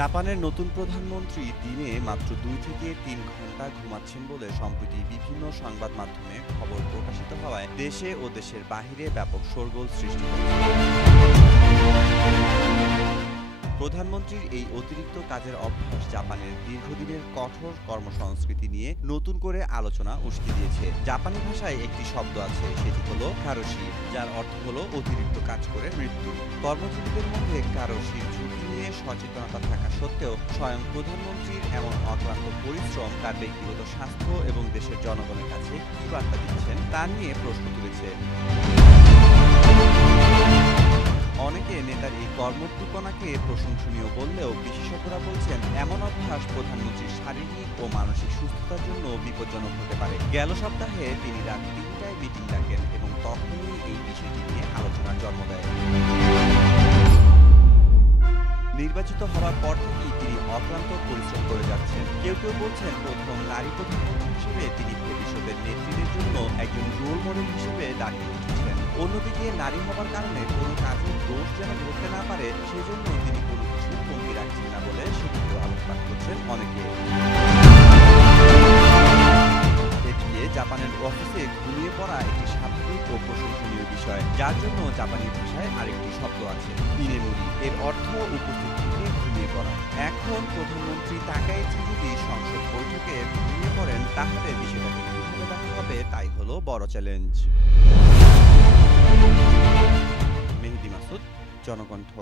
জাপানের নতুন প্রধানমন্ত্রী দিনে মাত্র ২ থেকে ৩ ঘন্টা ঘুমাচ্ছেন বলে সম্প্রতি বিভিন্ন সংবাদ মাধ্যমে খবর প্রকাশিত হওয়ায় দেশে ও দেশের বাহিরে ব্যাপক শোরগোল সৃষ্টি হয়েছে। প্রধানমন্ত্রীর এই অতিরিক্ত কাজের অভ্যাস জাপানের দীর্ঘদিনের কঠোর কর্মসংস্কৃতি নিয়ে নতুন করে আলোচনা উস্কে দিয়েছে। জাপানি ভাষায় একটি শব্দ আছে, সেটি হলো কারোশি, যার অর্থ হলো অতিরিক্ত কাজ করে মৃত্যু। কর্মজীবীদের মধ্যে কারোশির ঝুঁকি নিয়ে সচেতনতা থাকা সত্ত্বেও স্বয়ং প্রধানমন্ত্রীর এমন অক্লান্ত পরিশ্রম তার ব্যক্তিগত স্বাস্থ্য এবং দেশের জনগণের কাছে কী বার্তা দিচ্ছেন তা নিয়ে প্রশ্ন তুলেছে। অনেকে নেতার এই কর্মোদ্দীপনাকে প্রশংসনীয় বললেও বিশেষজ্ঞরা বলছেন এমন অভ্যাস প্রধানমন্ত্রীর শারীরিক ও মানসিক সুস্থতার জন্য বিপজ্জনক হতে পারে। গেল সপ্তাহে তিনি রাত ৩টায় মিটিং ডাকেন এবং তখনই এই বিষয়টি নিয়ে আলোচনার জন্ম দেয়। নির্বাচিত হওয়ার পর থেকেই তিনি অক্লান্ত পরিশ্রম করে যাচ্ছেন। কেউ কেউ বলছেন প্রথম নারী প্রধানমন্ত্রী হিসেবে তিনি ভবিষ্যতের নেত্রীদের জন্য একজন রোল মডেল হিসেবে দাঁড়িয়ে উঠেছেন। অন্যদিকে নারী হওয়ার কারণে কোনো কাজের দোষ যেন ধরতে না পারে সেজন্য তিনি কোনো কিছু কমতি রাখছেন না বলে সেটিকেও আলোকপাত করছেন অনেকে। এদিকে জাপানের অফিসে ঘুমিয়ে পড়া একটি স্বাভাবিক ও প্রশংসনীয় বিষয়, যার জন্য জাপানি ভাষায় আরেকটি শব্দ আছে, ইনেমুরি। এর অর্থ উপস্থিত থেকে ঘুমিয়ে পড়া। এখন প্রধানমন্ত্রী তাকাইচি যদি সংসদ বৈঠকে ঘুমিয়ে পড়েন তাহলে বিষয়টাকে কিভাবে দেখা হবে তাই হলো বড় চ্যালেঞ্জ। মেহেদী মাসুদ, জনকণ্ঠ।